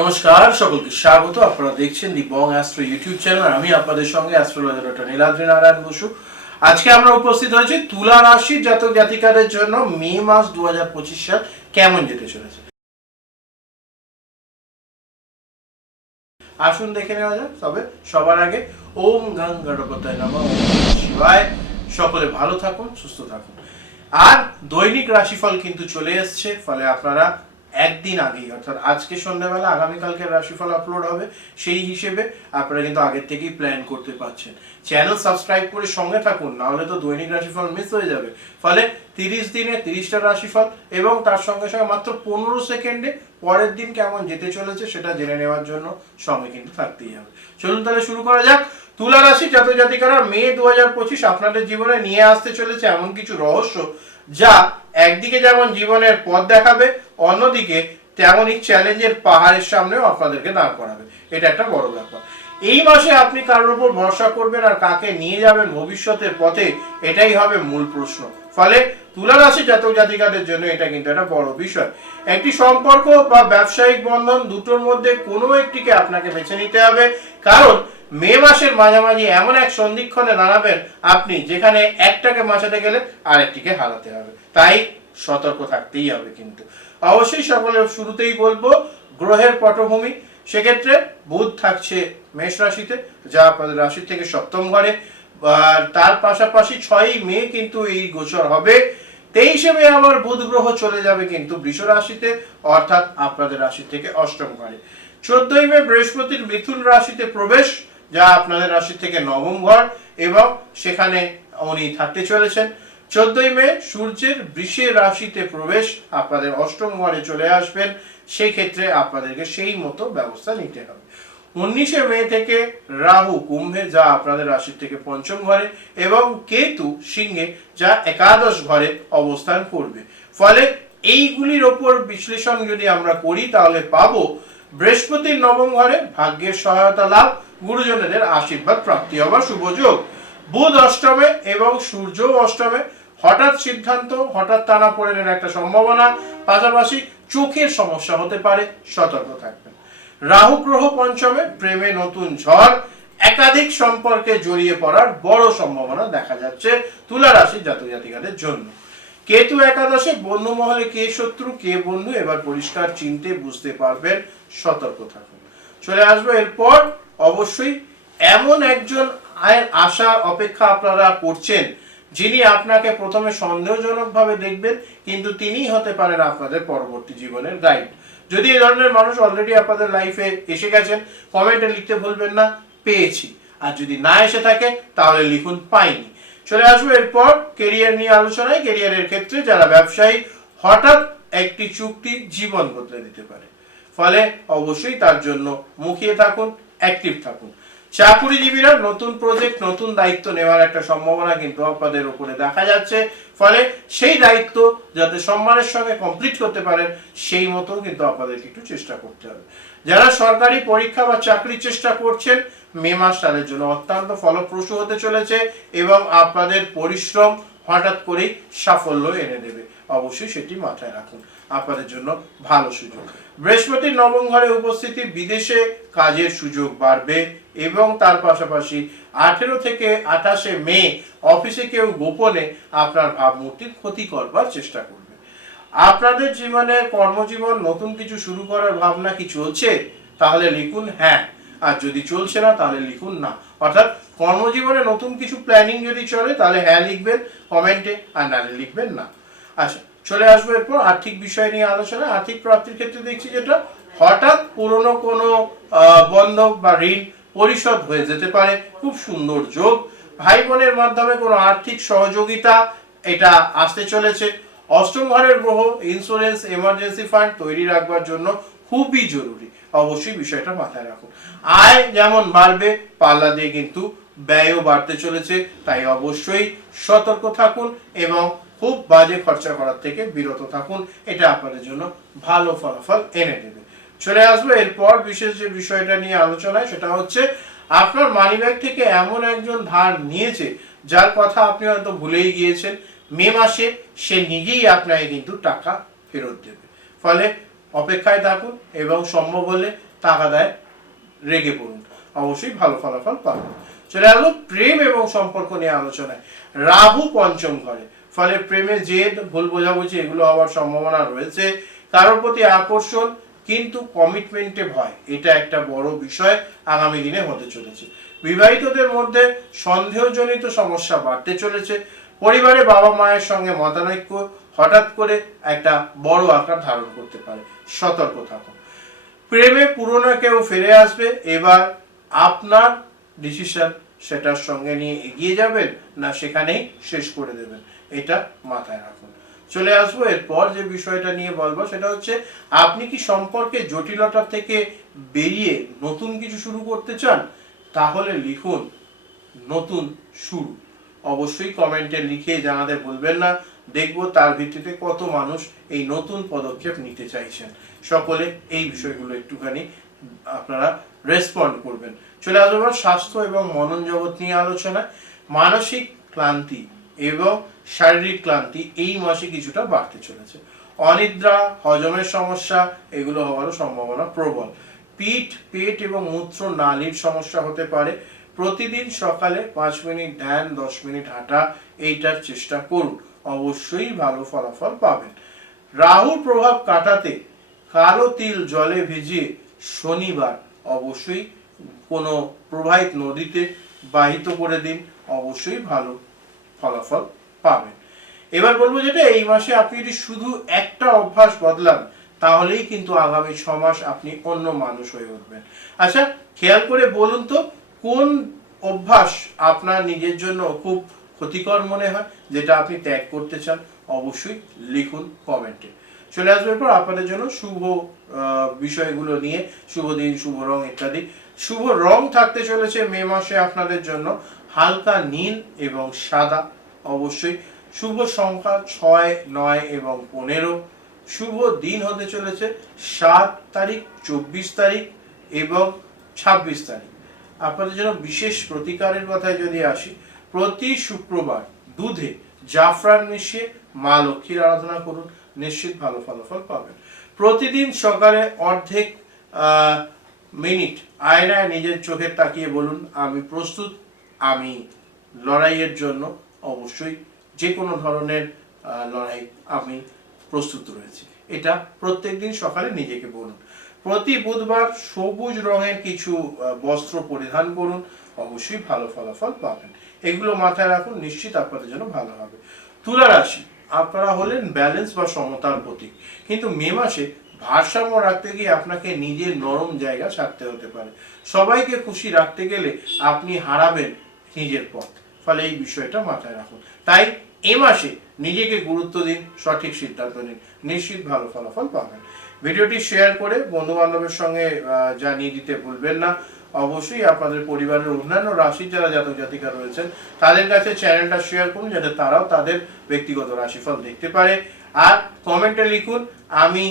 নমস্কার, সকলকে স্বাগত। আপনারা দেখছেন the bong astro YouTube channel আমি আপনাদের সঙ্গে অ্যাস্ট্রোলজার ডক্টর নীলাদ্রি নারায়ণ বসু। আজকে আমরা উপস্থিত হয়েছি তুলা রাশির জাতক জাতিকাদের জন্য মে মাস দু হাজার পঁচিশ সাল কেমন যেতে চলেছে। আসুন দেখে নেওয়া যাক, তবে সবার আগে ওম গাং গণপতায় নমঃ শিবায়। সকলে ভালো থাকুন, সুস্থ থাকুন। আর দৈনিক রাশিফল কিন্তু চলে এসছে, ফলে আপনারা একদিন আগেই, অর্থাৎ আজকে সন্ধ্যাবেলা আগামীকালকে রাশিফল আপলোড হবে, সেই হিসেবে আপনারা কিন্তু আগের থেকেই প্ল্যান করতে পারছেন। চ্যানেল সাবস্ক্রাইব করে সঙ্গে থাকুন নাহলে তো দৈনিক রাশিফল মিস হয়ে যাবে। ফলে তিরিশ দিনে তিরিশটা রাশিফল এবং তার সঙ্গে সঙ্গে মাত্র পনেরো সেকেন্ডে পরের দিন কেমন যেতে চলেছে সেটা জেনে নেওয়ার জন্য সঙ্গে কিন্তু থাকতেই হবে। চলুন তাহলে শুরু করা যাক। তুলা রাশি জাতক জাতিকারা মে দু হাজার পঁচিশ আপনাদের জীবনে নিয়ে আসতে চলেছে এমন কিছু রহস্য যা একদিকে যেমন জীবনের পথ দেখাবে অন্যদিকে তেমনই চ্যালেঞ্জের পাহাড়ের সামনেও আপনাদেরকে দাঁড় করাবে। এটা একটা বড় ব্যাপার। এই মাসে আপনি কারোর উপর ভরসা করবেন আর কাকে নিয়ে যাবেন ভবিষ্যতের পথে, এটাই হবে মূল প্রশ্ন। ফলে তুলা রাশি জাতক জাতিকাদের জন্য এটা কিন্তু একটা বড় বিষয়। একটি সম্পর্ক বা ব্যবসায়িক বন্ধন দুটোর মধ্যে কোনো একটিকে আপনাকে বেছে নিতে হবে। কারণ মে মাসের মাঝামাঝি এমন এক সন্ধিক্ষণে দাঁড়াবেন আপনি যেখানে একটাকে বাঁচাতে গেলে আরেকটিকে হারাতে হবে। তাই সতর্ক থাকতেই হবে কিন্তু। অবশ্যই সকলের শুরুতেই বলব, গ্রহের পটভূমি, সেক্ষেত্রে বুধ থাকছে মেষ রাশিতে, যা আপনাদের রাশি থেকে সপ্তম ঘরে। আর তার পাশাপাশি ছয়ই মে কিন্তু এই গোচর হবে। তেইশে মে আবার বুধ গ্রহ চলে যাবে কিন্তু বৃষ রাশিতে, অর্থাৎ আপনাদের রাশি থেকে অষ্টম ঘরে। চোদ্দই মে বৃহস্পতির মিথুন রাশিতে প্রবেশ, যা আপনাদের রাশি থেকে নবম ঘর, এবং সেখানে উনি থাকতে চলেছেন। চোদ্দই মে সূর্যের বৃষের রাশিতে প্রবেশ, আপনাদের অষ্টম ঘরে চলে আসবেন, সেই ক্ষেত্রে আপনাদেরকে সেই মতো ব্যবস্থা নিতে হবে। উনিশে মে থেকে রাহু কুম্ভে, যা আপনাদের রাশি থেকে পঞ্চম ঘরে, এবং কেতু সিংহে, যা একাদশ ঘরে অবস্থান করবে। ফলে এইগুলির ওপর বিশ্লেষণ যদি আমরা করি, তাহলে পাবো বৃহস্পতির নবম ঘরে ভাগ্যের সহায়তা লাভ, গুরুজনেদের আশীর্বাদ, প্রাপ্তি হবার শুভ যোগ। বুধ অষ্টমে এবং সূর্য অষ্টমে হঠাৎ সিদ্ধান্ত, হঠাৎ টানা পড়েনের একটা সম্ভাবনা, পাশাপাশি চোখের সমস্যা হতে পারে, সতর্ক থাকবেন। রাহু গ্রহ পঞ্চমে, প্রেমে নতুন ঝড়, একাধিক সম্পর্কে জড়িয়ে পড়ার বড় সম্ভাবনা দেখা যাচ্ছে তুলা রাশি জাতক জাতিকাদের জন্য। কেতু একাদশে, বন্ধু মহলে কে শত্রু, কে বন্ধু, এবার পরিষ্কার চিনতে বুঝতে পারবেন, সতর্ক থাকুন। চলে আসব এরপর, অবশ্যই এমন একজন আয়ের আশা, অপেক্ষা আপনারা করছেন যিনি আপনাকে প্রথমে সন্দেহজনকভাবে দেখবেন, কিন্তু তিনিই হতে পারেন আপনাদের পরবর্তী জীবনের গাইড যদি এই ধরনের মানুষ অলরেডি আপনাদের লাইফে এসে গেছেন কমেন্টে লিখতে ভুলবেন না, পেয়েছি। আর যদি না এসে থাকে, তাহলে লিখুন পাইনি। চলে আসব এরপর কেরিয়ার নিয়ে আলোচনায়। কেরিয়ারের ক্ষেত্রে যারা ব্যবসায়ী, হঠাৎ একটি চুক্তি জীবন বদলে দিতে পারে। ফলে অবশ্যই তার জন্য মুখিয়ে থাকুন অ্যাক্টিভ থাকুন। চাকুরিজীবীরা নতুন প্রজেক্ট নতুন দায়িত্ব নেওয়ার একটা সম্ভাবনা কিন্তু আপনাদের উপরে দেখা যাচ্ছে। ফলে সেই দায়িত্ব যাতে সম্মানের সঙ্গে কমপ্লিট করতে পারেন, সেই মতো কিন্তু আপনাদেরকে একটু চেষ্টা করতে হবে। যারা সরকারি পরীক্ষা বা চাকরির চেষ্টা করছেন, মে মাস তাদের জন্য অত্যন্ত ফলপ্রসূ হতে চলেছে এবং আপনাদের পরিশ্রম হঠাৎ করেই সাফল্য এনে দেবে। অবশ্যই সেটি মাথায় রাখুন। আপনাদের জন্য ভালো সুযোগ। বৃহস্পতির নবম ঘরে উপস্থিতি, বিদেশে কাজের সুযোগ বাড়বে এবং তার পাশাপাশি আঠেরো থেকে আঠাশে মে অফিসে কেউ গোপনে আপনার ভাবমূর্তির ক্ষতি করবার চেষ্টা করবে। আপনাদের জীবনে কর্মজীবন, নতুন কিছু শুরু করার ভাবনা কি চলছে? তাহলে লিখুন হ্যাঁ। আর যদি চলছে না, তাহলে লিখুন না। অর্থাৎ কর্মজীবনে নতুন কিছু প্ল্যানিং যদি চলে, তাহলে হ্যাঁ লিখবেন কমেন্টে আর নালে লিখবেন না। আচ্ছা চলে আসব এরপর আর্থিক বিষয় নিয়ে আলোচনা। আর্থিক প্রাপ্তির ক্ষেত্রে দেখছি যেটা, হঠাৎ পুরনো কোনো বন্ধক বা ঋণ পরিশোধ হয়ে যেতে পারে। খুব সুন্দর যোগ। ভাই বোনের মাধ্যমে কোনো আর্থিক সহযোগিতা এটা আসতে চলেছে। অষ্টম ঘরের গ্রহ ইন্স্যুরেন্স এমার্জেন্সি ফান্ড তৈরি রাখবার জন্য খুবই জরুরি। অবশ্যই বিষয়টা মাথায় রাখুন। আয় যেমন বাড়বে, পাল্লা দিয়ে কিন্তু ব্যয়ও বাড়তে চলেছে, তাই অবশ্যই সতর্ক থাকুন এবং খুব বাজে খরচা করার থেকে বিরত থাকুন, এটা আপনাদের জন্য ভালো ফলাফল এনে দেবে। চলে আসব এরপর বিশেষ যে বিষয়টা নিয়ে আলোচনায়, সেটা হচ্ছে আপনার মানিব্যাগ থেকে এমন একজন ধার নিয়েছে, যার কথা আপনি হয়তো ভুলেই গিয়েছেন, মে মাসে সে নিজেই আপনাকে কিন্তু টাকা ফেরত দেবে। ফলে অপেক্ষায় থাকুন এবং সম্ভব হলে তাগাদায় রেগে পড়ুন। অবশ্যই ভালো ফলাফল পাবেন। চলে আসলো প্রেম এবং সম্পর্ক নিয়ে আলোচনায়। রাহু পঞ্চম ঘরে। ফলে প্রেমে জেদ, ভুল বোঝাবুঝি এগুলো হওয়ার সম্ভাবনা রয়েছে। কারোর প্রতি আকর্ষণ কিন্তু কমিটমেন্টে ভয়। এটা একটা বড় বিষয় আগামী দিনে হতে চলেছে। বিবাহিতদের মধ্যে সন্দেহজনিত সমস্যা বাড়তে চলেছে। পরিবারে বাবা মায়ের সঙ্গে মতানৈক্য হঠাৎ করে একটা বড় আকার ধারণ করতে পারে। সতর্ক থাকুন। প্রেমে পুরনো কেউ ফিরে আসবে, এবার আপনার ডিসিশন সেটার সঙ্গে নিয়ে এগিয়ে যাবেন না সেখানেই শেষ করে দেবেন। এটা মাথায় রাখুন। চলে আসব, এরপর যে বিষয়টা নিয়ে বলব, সেটা হচ্ছে, আপনি কি সম্পর্কে জটিলতা থেকে বেরিয়ে নতুন কিছু শুরু করতে চান? তাহলে লিখুন, নতুন শুরু। অবশ্যই কমেন্টে লিখে জানাতে বলবেন না। দেখব তার ভিত্তিতে কত মানুষ এই নতুন পদক্ষেপ নিতে চাইছেন। সকলে এই বিষয়গুলো একটুখানি, আপনারা রেসপন্ড করবেন। চলে আসব স্বাস্থ্য এবং মনন জগৎ নিয়ে আলোচনা মানসিক ক্লান্তি এবং শারীরিক ক্লান্তি এই মাসে কিছুটা বাড়তে চলেছে। অনিদ্রা, হজমের সমস্যা, এগুলো হওয়ারও সম্ভাবনা প্রবল। পিঠ, পেট এবং মূত্র নালীর সমস্যা হতে পারে। প্রতিদিন সকালে পাঁচ মিনিট ধ্যান, দশ মিনিট হাঁটা, এইটার চেষ্টা করুন। অবশ্যই ভালো ফলাফল পাবেন। রাহুর প্রভাব কাটাতে কালো তিল জলে ভিজিয়ে শনিবার অবশ্যই কোনো প্রবাহিত নদীতে বাহিত করে দিন। অবশ্যই ভালো ফলাফল পাবেন। এবার বলব যেটা, এই মাসে আপনি যদি শুধু একটা অভ্যাস বদলান, তাহলেই কিন্তু আগামী ছ মাস আপনি অন্য মানুষ হয়ে উঠবেন। আচ্ছা খেয়াল করে বলুন তো, কোন অভ্যাস আপনার নিজের জন্য খুব ক্ষতিকর মনে হয়, যেটা আপনি ত্যাগ করতে চান? অবশ্যই লিখুন কমেন্টে। চলে আসবে পর আপনাদের জন্য শুভ বিষয়গুলো নিয়ে। শুভ দিন, শুভ রং ইত্যাদি। শুভ রং থাকতে চলেছে মে মাসে আপনাদের জন্য। হালকা নীল এবং সাদা। অবশ্যই শুভ সংখ্যা ছয়, নয় এবং পনেরো। শুভ দিন হতে চলেছে সাত তারিখ, চব্বিশ তারিখ এবং ছাব্বিশ তারিখ। আপনাদের জন্য বিশেষ প্রতিকারের কথায় যদি আসি, প্রতি শুক্রবার দুধে জাফরান মিশিয়ে মা লক্ষ্মীর আরাধনা করুন। নিশ্চিত ভালো ফলাফল পাবেন। প্রতিদিন সকালে অর্ধেক মিনিট আয়নায় নিজের চোখে তাকিয়ে বলুন, আমি প্রস্তুত। আমি লড়াইয়ের জন্য অবশ্যই যে কোনো ধরনের লড়াই আমি প্রস্তুত রয়েছি। এটা প্রত্যেকদিন সকালে নিজেকে বলুন। প্রতি বুধবার সবুজ রঙের কিছু বস্ত্র পরিধান করুন। অবশ্যই ভালো ফলাফল পাবেন। এগুলো মাথায় রাখুন, নিশ্চিত আপনাদের জন্য ভালো হবে। তুলা রাশি আপনারা হলেন ব্যালেন্স বা সমতার প্রতীক। কিন্তু মে মাসে ভারসাম্য রাখতে গিয়ে আপনাকে নিজের নরম জায়গা ছাড়তে হতে পারে। সবাইকে খুশি রাখতে গেলে আপনি হারাবেন নিজের পথ। ফলে এই বিষয়টা মাথায় রাখুন। তাই এ মাসে নিজেকে গুরুত্ব দিন, সঠিক সিদ্ধান্ত নিন। নিশ্চিত ভালো ফলাফল পাবেন। ভিডিওটি শেয়ার করে বন্ধু বান্ধবের সঙ্গে জানিয়ে দিতে ভুলবেন না। অবশ্যই আপনাদের পরিবারের অন্যান্য রাশির যারা জাতক জাতিকা রয়েছেন, তাদের কাছে চ্যানেলটা শেয়ার করুন, যাতে তারাও তাদের ব্যক্তিগত রাশিফল দেখতে পারে। আর কমেন্টে লিখুন, আমি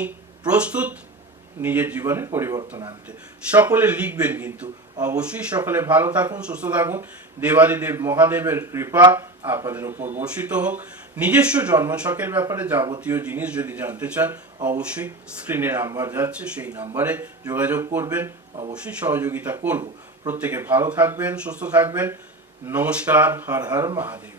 প্রস্তুত নিজের জীবনে পরিবর্তন আনতে। সকলে লিখবেন কিন্তু অবশ্যই সকলে ভালো থাকুন, সুস্থ থাকুন। দেবাদিদেব মহাদেবের কৃপা আপনাদের উপর বর্ষিত হোক। নিজস্ব জন্মছকের ব্যাপারে যাবতীয় জিনিস যদি জানতে চান, অবশ্যই স্ক্রিনে নাম্বার যাচ্ছে, সেই নাম্বারে যোগাযোগ করবেন। অবশ্যই সহযোগিতা করব। প্রত্যেকে ভালো থাকবেন, সুস্থ থাকবেন। নমস্কার, হর হর মহাদেব।